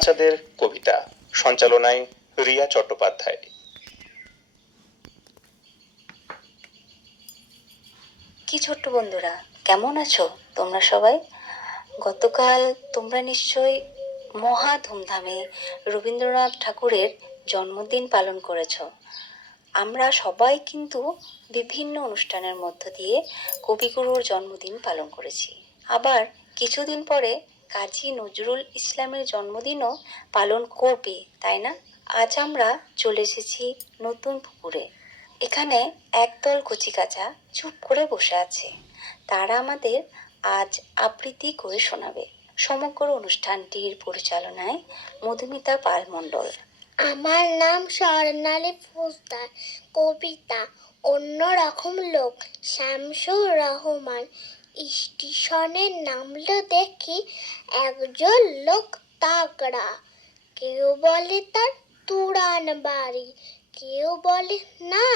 কাঁচাদের কবিতা, সঞ্চালনায় রিয়া চট্টোপাধ্যায়। কি ছোট্ট বন্ধুরা, কেমন আছো তোমরা সবাই? গতকাল তোমরা নিশ্চয়ই মহা ধুমধামে রবীন্দ্রনাথ ঠাকুরের জন্মদিন পালন করেছো। আমরা সবাই কিন্তু বিভিন্ন অনুষ্ঠানের মধ্য দিয়ে কবিগুরুর জন্মদিন পালন করেছি। আবার কিছুদিন পরে কাজী নজরুল ইসলামের জন্মদিনও পালন করবে, তাই না? আজ আমরা চলে এসেছি নতুন পুকুরে। এখানে একদল কচিকাঁচা চুপ করে বসে আছে। তারা আমাদের আজ আবৃত্তি করে শোনাবে। সমগ্র অনুষ্ঠানটির পরিচালনায় মধুমিতা পাল মণ্ডল। আমার নাম স্বর্ণালী ফৌজদার। কবিতা অন্যরকম লোক, শামসুর রহমান। স্টেশনে নামলো দেখি একজন লোক তাগড়া। কেউ বলে তার তুরান বাড়ি, কেউ বলে না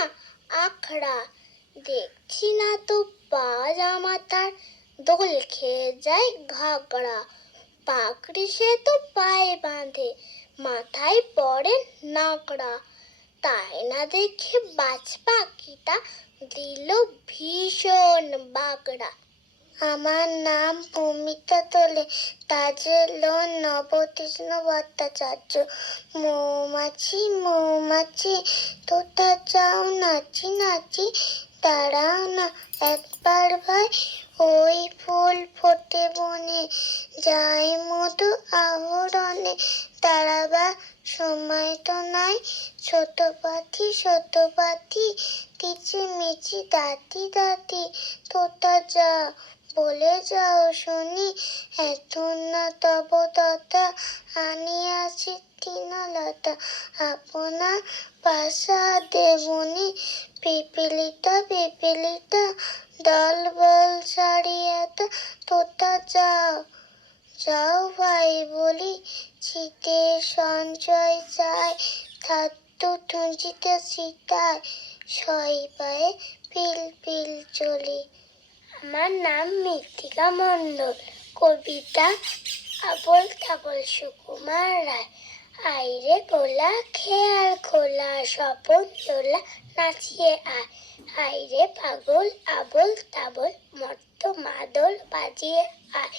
আখড়া। দেখছি না তো পাজামা তার, দোল খেয়ে যায় ঘাগড়া। পাগড়ি সে তো পায়ে বাঁধে, মাথায় পড়ে নাকড়া। তাই না দেখে বাজ পাখিটা দিল ভীষণ বাগড়া। আমার নাম ভূমিকা তোলে, তাজের লোন নবকৃষ্ণ ভট্টাচার্য। মৌমাছি মৌমাছি তোতা যাও নাচি নাচি, দাঁড়াও না একবার ভাই, ওই ফুল ফোটে বনে, যাই মধু আহরণে। দাঁড়াবার সময় তো নাই, ছোট পাখি কিচিমিচি দাঁতি দাঁতি। তোতা যা বলে যাও শুনি, এখন না তব তথা আনিয়াছি তৃণলতা। আপনার বাসা দেবনি, পিপিলিটা দল বল ছাড়িয়া তা। তোতা যাও যাও ভাই বলি, শীতের সঞ্চয় চাই, খাদ্য ঠুঁজিতে শীতায়, ছয় পায়ে পিল পিল চলি। আমার নাম মৃত্তিকা মণ্ডল। কবিতা আবল তাবল সুকুমার রায়। আইরে গোলা খেয়াল খোলা, স্বপন দোলা নাচিয়ে আয়। আইরে পাগল আবল তাবল মত্ত মাদল বাজিয়ে আয়।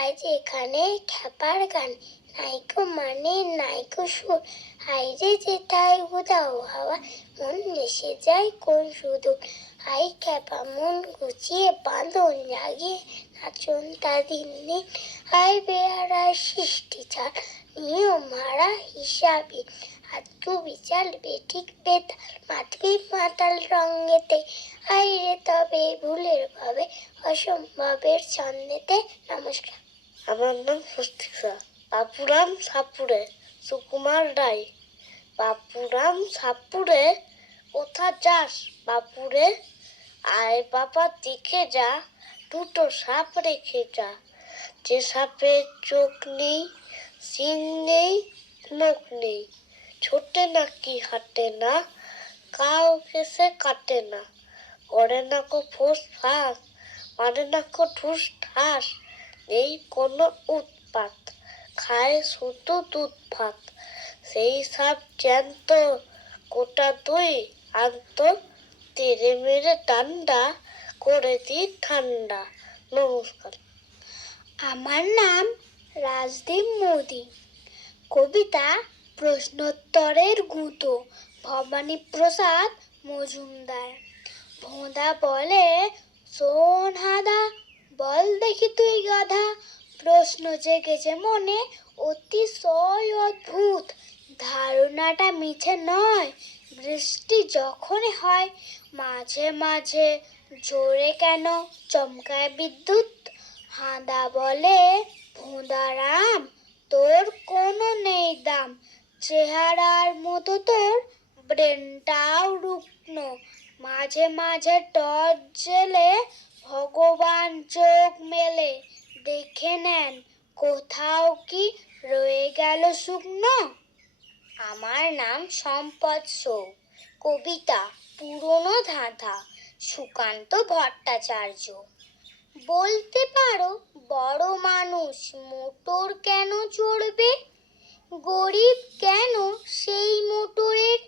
আজ এখানে খ্যাপার গান, নাইকো মানে নাইকো সুর। আইরে যেটাই উদাও হাওয়া, মন ভেসে যায় কোন শুধু। আই খ্যাপা মন গুছিয়ে বাঁধন জাগিয়ে, নাচন তা দিন দিন। আই বেয়ারার সৃষ্টি ছাড়, নিয়ম হারা হিসাবে। আত্মু বিচার বেঠিক বেতাল, মাতৃ মাতাল রঙেতে। আইরে তবে ভুলের ভাবে, অসম্ভবের ছন্দেতে। নমস্কার। আমার নাম স্বস্তিকা। বাপুরাম সাপুরে সুকুমার রায়। বাপুরাম সাপুরে কোথা যাস বাপুরে, আয় বাবা দেখে যা, দুটো সাপ রেখে যা। যে সাপের চোখ নেই, শিং নেই, নখ নেই, ছোটে নাকি হাঁটে না, কাউকে সে কাটে না। করে না কো ফোঁস ফাঁস, মারে না কো ঠুস ঠাস, নেই কোনো উৎপাত, খায় শুধু দুধ ভাত। সেই সাপ জ্যান্ত গোটা দুই আনত, তেড়ে মেরে ডান্ডা করে দি ঠান্ডা। নমস্কার। আমার নাম রাজদীপ মোদী। কবিতা প্রশ্নোত্তরের গুঁতো, ভবানী প্রসাদ মজুমদার। ভোঁদা বলে শোন হাদা, বল দেখি তুই গাধা। প্রশ্ন জেগেছে মনে অতিশয় অদ্ভুত, ধারণাটা মিছে নয়। বৃষ্টি যখন হয় মাঝে মাঝে জোরে কেন চমকায় বিদ্যুৎ। হাঁদা বলে ভোঁদারাম, তোর কোনো নেই দাম, চেহারার মতো তোর ব্রেনটাও রুগ্ন। মাঝে মাঝে টর্চ জেলে ভগবান চোখ মেলে দেখে নেন, কোথাও কি রয়ে গেল শুকনো। আমার নাম সম্পদ সৌ। কবিতা পুরনো ধাঁধা, সুকান্ত ভট্টাচার্য। বলতে পারো বড় মানুষ মোটর কেন চড়বে, গরিব কেন সেই মোটরের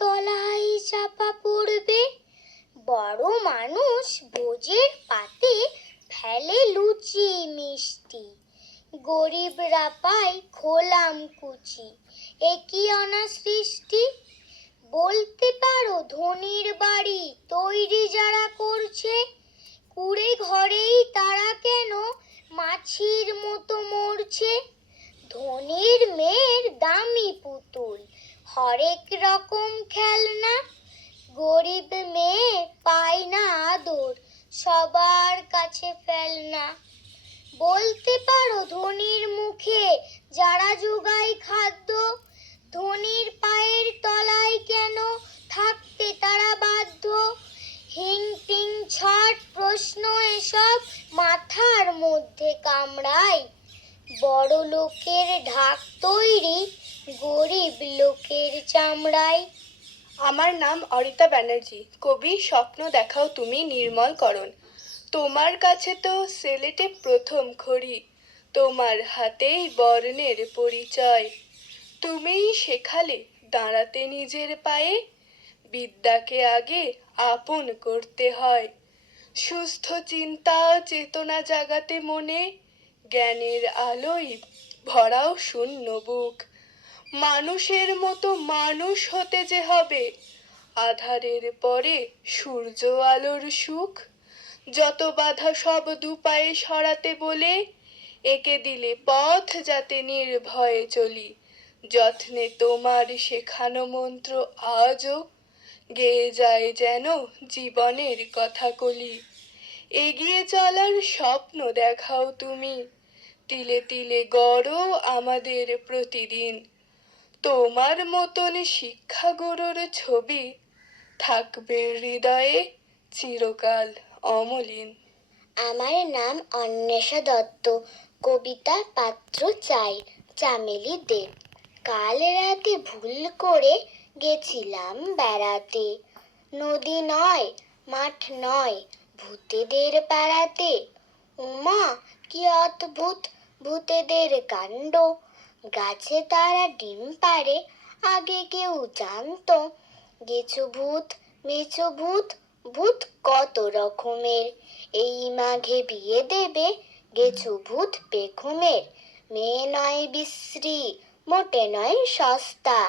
তলায় চাপা পড়বে? বড় মানুষ ভোজের পাতে ফেলে লুচি মিষ্টি, গরিবরা পায় খোলাম কুচি, এ কি অনাসৃষ্টি? বলতে পারো ধনির বাড়ি তৈরি যারা করছে, কুড়ে ঘরেই তারা কেন মাছির মতো মরছে? ধনির মেয়ের দামি পুতুল, হরেক রকম খেলনা, গরিব মেয়ে পায় না আদর, সবার কাছে ফেলনা। বলতে পারো ধনির মুখে যারা যোগায় খাদ্য, ধনির পায়ের তলায় কেন থাকতে তারা বাধ্য? হিং টিং ছট প্রশ্ন এসব মাথার মধ্যে কামড়ায়, বড় লোকের ঢাক তৈরি গরিব লোকের চামড়ায়। আমার নাম অরিতা ব্যানার্জি। কবি স্বপ্ন দেখাও তুমি নির্মলকরণ। তোমার কাছে তো সেলেটে প্রথম খড়ি, তোমার হাতেই বর্ণের পরিচয়। তুমিই শেখালে দাঁড়াতে নিজের পায়ে, বিদ্যাকে আগে আপন করতে হয়। সুস্থ চিন্তা চেতনা জাগাতে মনে, জ্ঞানের আলোয় ভরাও শূন্য বুক। মানুষের মতো মানুষ হতে যে হবে, আধারের পরে সূর্য আলোর সুখ। যত বাধা সব দুপায়ে সরাতে বলে, এঁকে দিলে পথ যাতে নির্ভয়ে চলি। যত্নে তোমার শেখানো মন্ত্র আজও গেয়ে যায় যেন জীবনের কথা কলি। এগিয়ে চলার স্বপ্ন দেখাও তুমি, তিলে তিলে গড়ো আমাদের প্রতিদিন। তোমার মতন শিক্ষাগুরুর ছবি থাকবে হৃদয়ে চিরকাল অমলিন। আমার নাম অন্বেষা দত্ত। কবিতা পাত্র চাই চামেলি দে। কাল রাতে ভুল করে গেছিলাম বেড়াতে, নদী নয় মাঠ নয় ভূতেদের পাড়াতে। উমা কি অদ্ভুত ভূতেদের কাণ্ড, গাছে তারা ডিম পাড়ে আগে কেউ জানতো। গেছো ভূত মেছো ভূত, ভূত কত রকমের, এই মাঘে বিয়ে দেবে গেছো ভূত পেখমের। মেয়ে নয় বিশ্রী মোটে নয় সস্তা,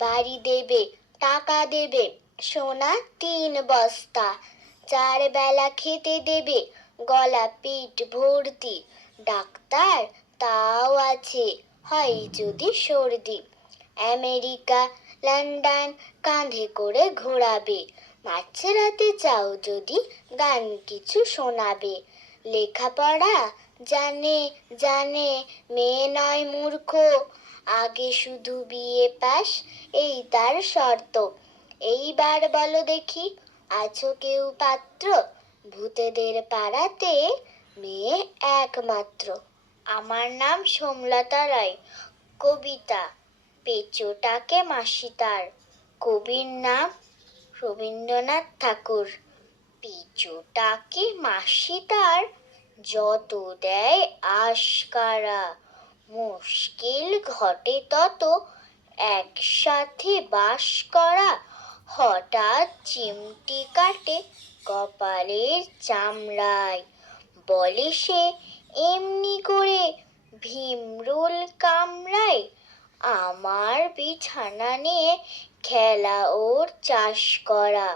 বাড়ি দেবে টাকা দেবে সোনা 3 বস্তা। 4 বেলা খেতে দেবে গলা পেট ভর্তি, ডাক্তার তাও আছে হয় যদি সর্দি। আমেরিকা লন্ডন কাঁধে করে ঘোরাবে, মাঝরাতে চাও যদি গান কিছু শোনাবে। লেখাপড়া জানে জানে মেয়ে নয় মূর্খ, আগে শুধু বিএ পাস এই তার শর্ত। এইবার বলো দেখি আছো কেউ পাত্র, ভূতেদের পাড়াতে মেয়ে একমাত্র। আমার নাম সোমলতা রায়। কবিতা পেঁচোটাকে মাসি তার। কবির নাম রবীন্দ্রনাথ ঠাকুর। পিচুটাকে মাসি তার, যত দেয় আশকারা, মুশকিল ঘটে তত একসাথে বাস করা। হঠাৎ চিমটি কাটে কপালের চামড়ায়, বলে সে এমনি করে ভীমরুল কামড়ায়। আমার বিছানা নিয়ে খেলা ওর চাষ করা,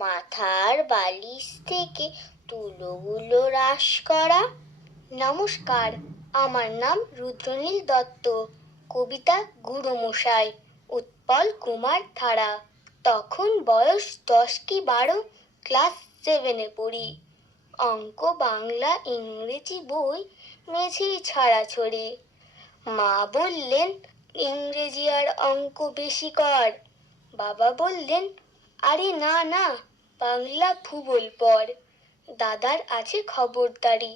মাথার বালিশ থেকে তুলোগুলো হ্রাস করা। নমস্কার, আমার নাম রুদ্রনীল দত্ত। কবিতা গুরুমশাই উৎপল কুমার ধারা। তখন বয়স 10 কি 12, ক্লাস 7-এ পড়ি। অঙ্ক বাংলা ইংরেজি বই মেঝেই ছড়াছড়ি। মা বললেন ইংরেজি আর অঙ্ক বেশি কর, বাবা বললেন আরে না না বাংলা ভূগোল পড়। দাদার আছে খবরদারি,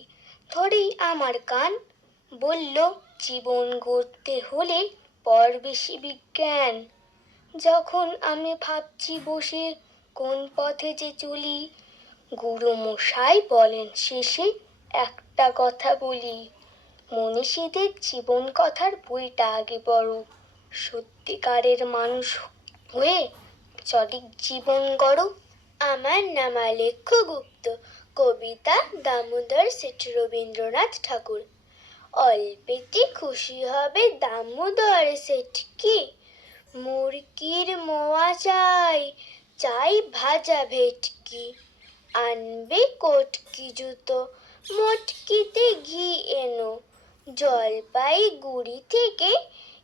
ধরেই আমার কান, বলল জীবন গড়তে হলে পড় বেশি বিজ্ঞান। যখন আমি ভাবছি বসে কোন পথে যে চলি, গুরুমশাই বলেন শেষে একটা কথা বলি, মনীষীদের জীবন কথার বইটা আগে পড়ো, সত্যিকারের মানুষ হয়ে সঠিক জীবন গড়ো। আমার নাম আলেখ্য গুপ্ত। কবিতা দামোদর শেঠ রবীন্দ্রনাথ ঠাকুর। অল্পেতে খুশি হবে দামোদর শেঠ কি, মুরগির মোয়া চাই, চাই ভাজা ভেটকি। আনবে কটকি জুতো, মটকিতে ঘি এনো, জলপাইগুড়ি থেকে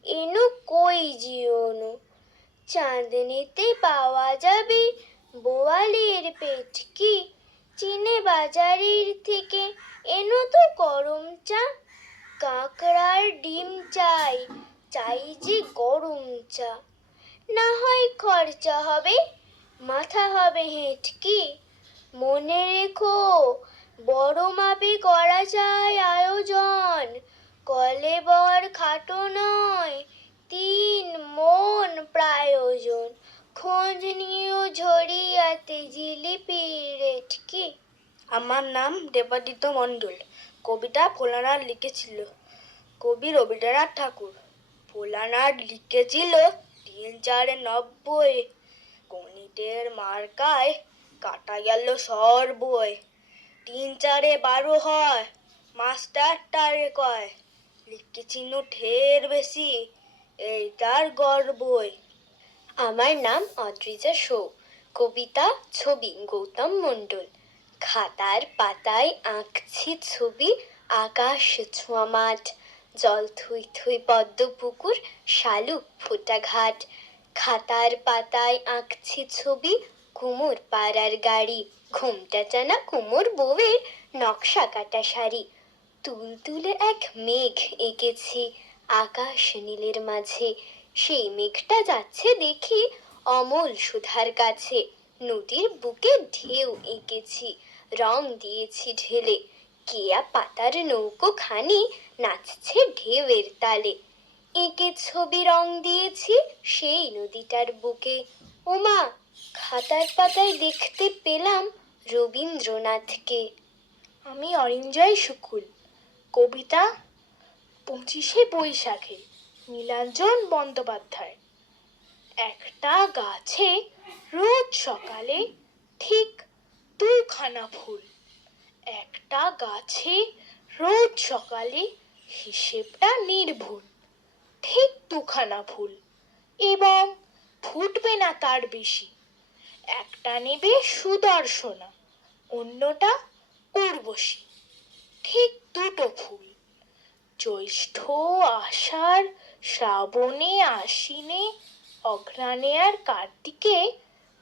এনো কই জিওনো। চাঁদনিতে পাওয়া যাবে বোয়ালের পেটকি, চিনে বাজারের থেকে এনো তো গরম চা। কাঁকড়ার ডিম চাই, চাই যে গরম চা। না হয় খরচা হবে, মাথা হবে হেঁটকি। মনে রেখো বড় মাপে করা চাই আয়োজন, কলেবর খাটো নয়, 3 মণ প্রায়োজন। খোঁজ নিও ঝরিয়াতে জিলিপির রেটকি। আমার নাম দেবাদিত্য মণ্ডল। কবিতা ভোলানাথ লিখেছিল। কবি রবীন্দ্রনাথ ঠাকুর। ভোলানাথ লিখেছিল 3-4-90, গণিতের মার্কায় কাটা গেল সর্বই। 3-4-12 হয়, মাস্টার টারে কয়, লিখেছিল ঢের বেশি, এই তার গর্বই। আমার নাম অদ্রিজা শো। কবিতা ছবি গৌতম মণ্ডল। খাতার পাতায় আঁকছি ছবি আকাশ ছোঁয়া মাঠ, জল থুই থুই পদ্ম পুকুর, শালুক ফোটা ঘাট। খাতার পাতায় আঁকছি ছবি কুমোর পাড়ার গাড়ি, ঘুমটা টানা কুমোর বউয়ের নকশা কাটা শাড়ি। তুলতুলে এক মেঘ এঁকেছি আকাশ নীলের মাঝে, সেই মেঘটা যাচ্ছে দেখি অমল সুধার কাছে। নদীর বুকে ঢেউ এঁকেছি, রং দিয়েছি ঢেলে, কেয়া পাতার নৌকো খানি নাচছে ঢেউয়ের তালে। এঁকে ছবি রং দিয়েছি সেই নদীটার বুকে। ওমা, খাতার পাতায় দেখতে পেলাম রবীন্দ্রনাথকে। আমি অরিঞ্জয় শুকুল। কবিতা 25শে বৈশাখে, নীলাঞ্জন বন্দ্যোপাধ্যায়। একটা গাছে রোজ সকালে ঠিক 2খানা ফুল, একটা গাছে রোজ সকালে হিসেবটা নির্ভুল, ঠিক 2খানা ফুল এবং ফুটবে না তার বেশি। একটা নেবে সুদর্শনা, অন্যটা উর্বশী, ঠিক 2টো ফুল। জ্যৈষ্ঠ আষাঢ় শ্রাবণে আশ্বিনে অঘ্রাণে আর কার্তিকে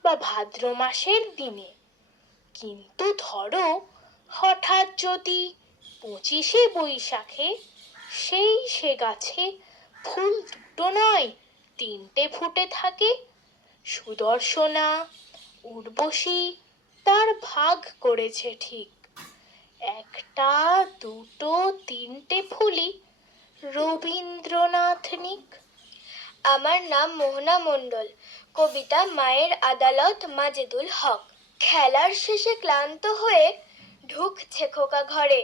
বা ভাদ্র মাসের দিনে। কিন্তু ধরো হঠাৎ যদি 25শে বৈশাখে সে গাছে ফুল 2টো নয় 3টে ফুটে থাকে, সুদর্শনা উর্বশী তার ভাগ করেছে ঠিক। 1টা 2টো 3টে ফুলই রবীন্দ্রনাথনিক। আমার নাম মোহনা মণ্ডল। কবিতা মায়ের আদালত মাজেদুল হক। খেলার শেষে ক্লান্ত হয়ে ঢুকছে খোকা ঘরে,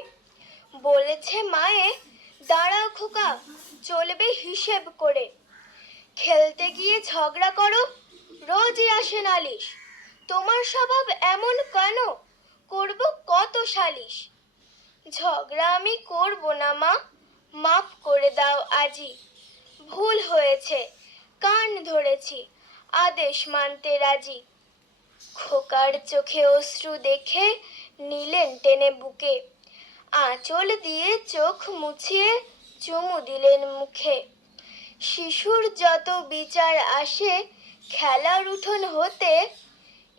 বলেছে মায়ে, দাঁড়াও খোকা, চলবে হিসেব করে। খেলতে গিয়ে ঝগড়া করো, রোজই আসে নালিশ। তোমার স্বভাব এমন কেন, করব কত সালিশ। ঝগড়া আমি করব না মা, মাফ করে দাও আজি। ভুল হয়েছে, কান ধরেছি, আদেশ মানতে রাজি। খোকার চোখে অশ্রু দেখে নিলেন টেনে বুকে, আঁচল দিয়ে চোখ মুছিয়ে চুমু দিলেন মুখে। শিশুর যত বিচার আসে খেলার উঠোন হতে,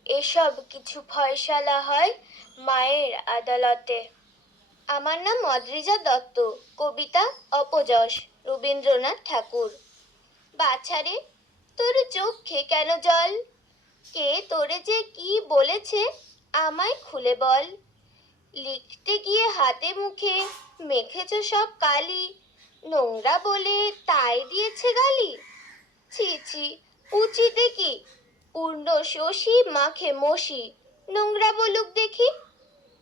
এসব কিছু ফয়সালা হয় মায়ের আদালতে। আমার নাম অদ্রিজা দত্ত। কবিতা অপযশ, রবীন্দ্রনাথ ঠাকুর। বাছারে, তোর চোখে কেন জল, কে তোরে যে কি বলেছে আমায় খুলে বল। লিখতে গিয়ে হাতে মুখে মেখেছ সব কালি, নোংরা বলে তাই দিয়েছে গালি। ছি ছি, উচিতে কি, পূর্ণ শশী মাখে মশি, নোংরা বলুক দেখি।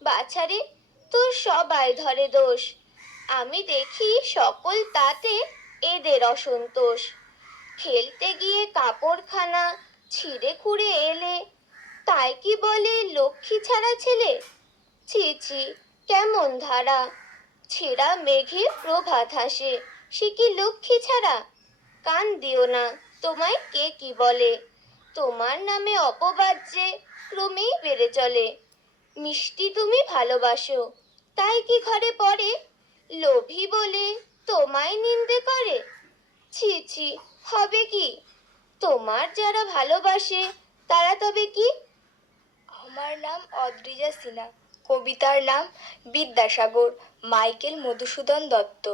বাছারে, তোর সবাই ধরে দোষ, আমি দেখি সকল তাতে এদের অসন্তোষ। ফেলতে গিয়ে কাপড়খানা ছিঁড়ে খুঁড়ে এলে, তাই কি বলে লক্ষ্মী ছাড়া ছেলে? ছি ছি, কেমন ধারা! ছেঁড়া মেঘে প্রভাত হাসে, সে কি লক্ষ্মী ছাড়া? কান দিও না, তোমায় কে কি বলে? তোমার নামে অপবাদ যে ক্রমেই বেড়ে চলে। মিষ্টি তুমি ভালোবাসো, তাই কি ঘরে পড়ে? লোভী বলে তোমায় নিন্দে করে। ছি ছি, হবে কি? তোমার যারা ভালোবাসে তারা তবে কি? আমার নাম অদ্রিজা সিনহা। কবিতার নাম বিদ্যাসাগর, মাইকেল মধুসূদন দত্ত।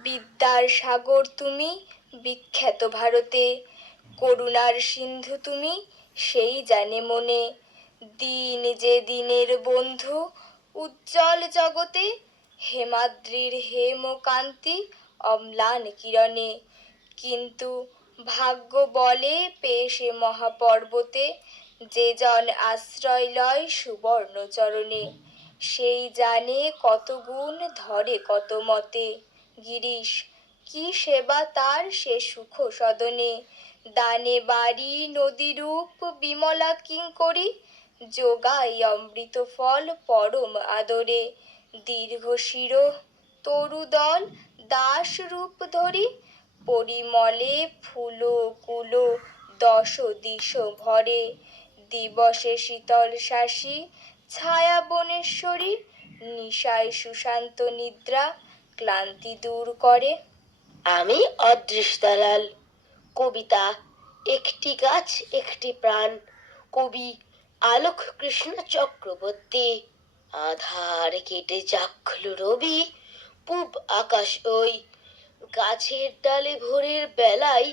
বিদ্যার সাগর তুমি, বিখ্যাত ভারতে, করুণার সিন্ধু তুমি, সেই জানে মনে। দিন যে দিনের বন্ধু, উজ্জ্বল জগতে, হেমাদ্রির হেমকান্তি অম্লান কিরণে। কিন্তু ভাগ্য বলে পেয়ে সে মহাপর্বতে, যে জন আশ্রয় লয় সুবর্ণ চরণে, সেই জানে কত গুণ ধরে কত মতে। গিরিশ, কি সেবা তার সে সুখ সদনে, দানে বাড়ি নদীরূপ বিমলা কিঙ্করী, যোগাই অমৃত ফল পরম আদরে। দীর্ঘ শির তরুদল দাস রূপ ধরি, পরিমলে ফুলো কুলো দশ দিশ ভরে। দিবসে শীতল শাসী ছায়া বনেশ্বরী, নিশায় সুশান্ত নিদ্রা ক্লান্তি দূর করে। আমি অদৃশ দালাল। কবিতা একটি গাছ একটি প্রাণ। কবি আলোক কৃষ্ণ চক্রবর্তী। আধার কেটে জাগল রবি, পূব আকাশ ওই। গাছের ডালে ভোরের বেলায়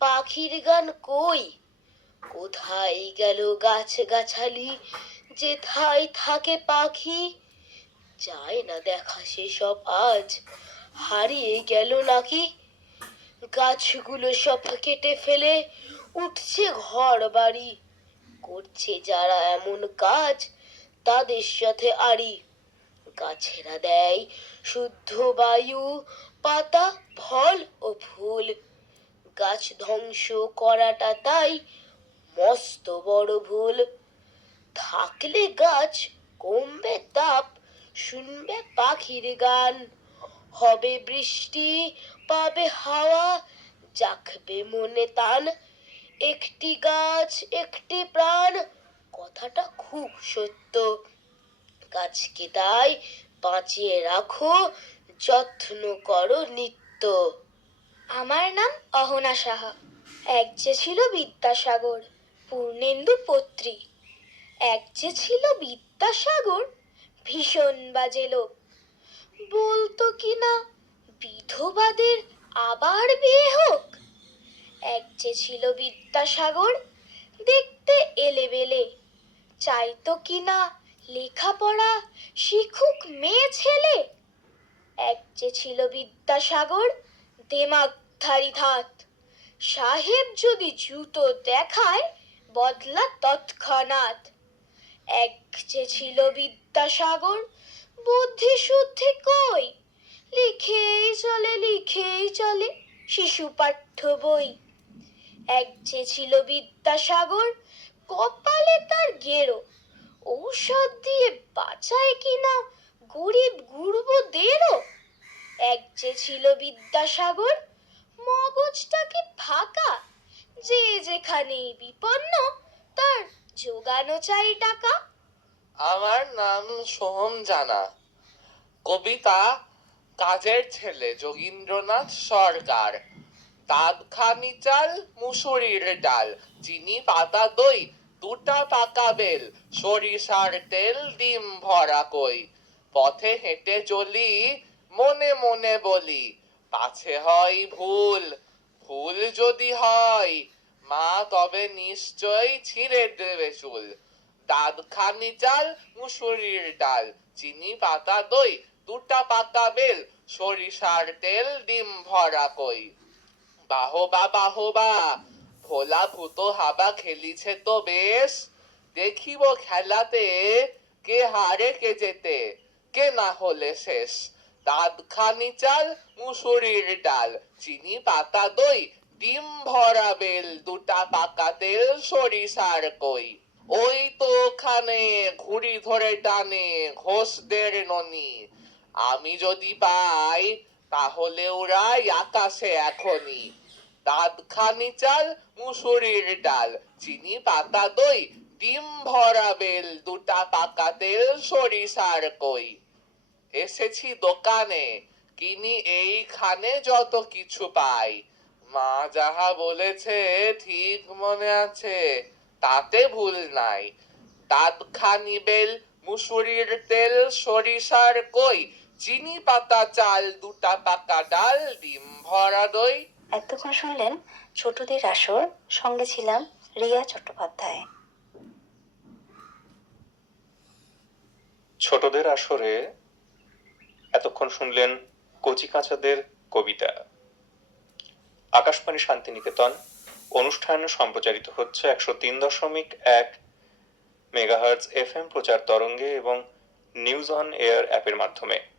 পাখির গান কই? কোথায় গেল গাছ গাছালি, যেথায় থাকে পাখি? যায় না দেখা সেসব আজ, হারিয়ে গেল নাকি? গাছগুলো সব কেটে ফেলে উঠছে ঘর বাড়ি, করছে যারা এমন কাজ তাদের সাথে আড়ি। গাছেরা দেয় শুদ্ধ বায়ু, পাতা ফল ও ফুল। গাছ ধ্বংস করাটা তাই মস্ত বড় ভুল। থাকলে গাছ কমবে তাপ, শুনবে পাখির গান, হবে বৃষ্টি পাবে হাওয়া, জাগবে মনে তান। একটি গাছ একটি প্রাণ, কথাটা খুব সত্য। গাছকে তাই বাঁচিয়ে রাখো, যত্ন করো নিত্য। আমার নাম অহনা সাহা। এক যে ছিল বিদ্যাসাগর, পূর্ণেন্দু পত্রী। এক যে ছিল বিদ্যাসাগর, ভীষণ বাজে লোক। বলতো কি না বিধবাদের আবার বিয়ে হোক। এক যে ছিল বিদ্যাসাগর, দেখতে এলেবেলে। চাইতো কি না লেখাপড়া শিখুক মেয়ে ছেলে। এক যে ছিল বিদ্যাসাগর, দেমাগধারী ধাত। সাহেব যদি জুতো দেখায়, বদলা তৎক্ষণাৎ। এক যে ছিল বিদ্যাসাগর, বুদ্ধি শুদ্ধি কই, লিখেই চলে শিশু পাঠ্য বই। এক যে ছিল বিদ্যাসাগর, কপালে তার গেরো, ঔষধ দিয়ে বাঁচায় কিনা গরিব গুরবদেরও। এক যে ছিল বিদ্যাসাগর, মগজটাকে ফাঁকা, যে যেখানেই বিপন্ন তার জোগানো চাই টাকা। আমার নাম সোহম জানা। কবিতা কাজের ছেলে যোগীন্দ্রনাথ সরকার। দাদখানি চাল, মুসুরির ডাল, চিনি পাতা দই, দুটা পাকা বেল, সরিষার তেল, ডিম ভরা কই। পথে হেঁটে চলি, মনে মনে বলি, পাছে হয় ভুল। ভুল যদি হয়, মা তবে নিশ্চয় ছিঁড়ে দেবে চুল। দাদখানি চাল, মুসুরির ডাল, চিনি পাতা দই, দুটা পাকা বেল, সরিষার তেল, ডিম ভরা কই। বাহবা বাহবা, ভোলা ভূত হাবা খেলিছে তো বেশ। দেখিব খেলাতে কে হারে কে যেতে, কে না হলে শেষ। দাদখানি চাল, মুসুরির ডাল, চিনি পাতা দই, ডিম ভরা বেল, দুটা পাকা তেল, সরিষার কই। ওই তো ওখানে ঘুড়ি ধরে টানে ঘোষদের ননি। আমি যদি পাই তাহলে উড়াই আকাশে এখনই। দাঁতখানি চাল, মুসুরির ডাল, চিনি পাতা দই, ডিম ভরা বেল, দুটা পাকা তেল, সরিষার কই। এসেছি দোকানে, কিনি এইখানে যত কিছু পাই। মা যাহা বলেছে ঠিক মনে আছে, তাতে ভুল নাই। দাঁতখানি বেল, মুসুরির তেল, সরিষার কই, চিনি পাতা চাল, দুটা পাকা ডাল, ডিম ভরা দই। এতক্ষণ শুনলেন ছোটদের আসর, সঙ্গে ছিলাম রিয়া চট্টোপাধ্যায়। ছোটদের আসরে এতক্ষণ শুনলেন কচি কাঁচাদের কবিতা। আকাশবাণী শান্তিনিকেতন অনুষ্ঠান সম্প্রচারিত হচ্ছে 103.1 মেগাহার্টজ FM প্রচার তরঙ্গে এবং নিউজ অন এয়ার অ্যাপের মাধ্যমে।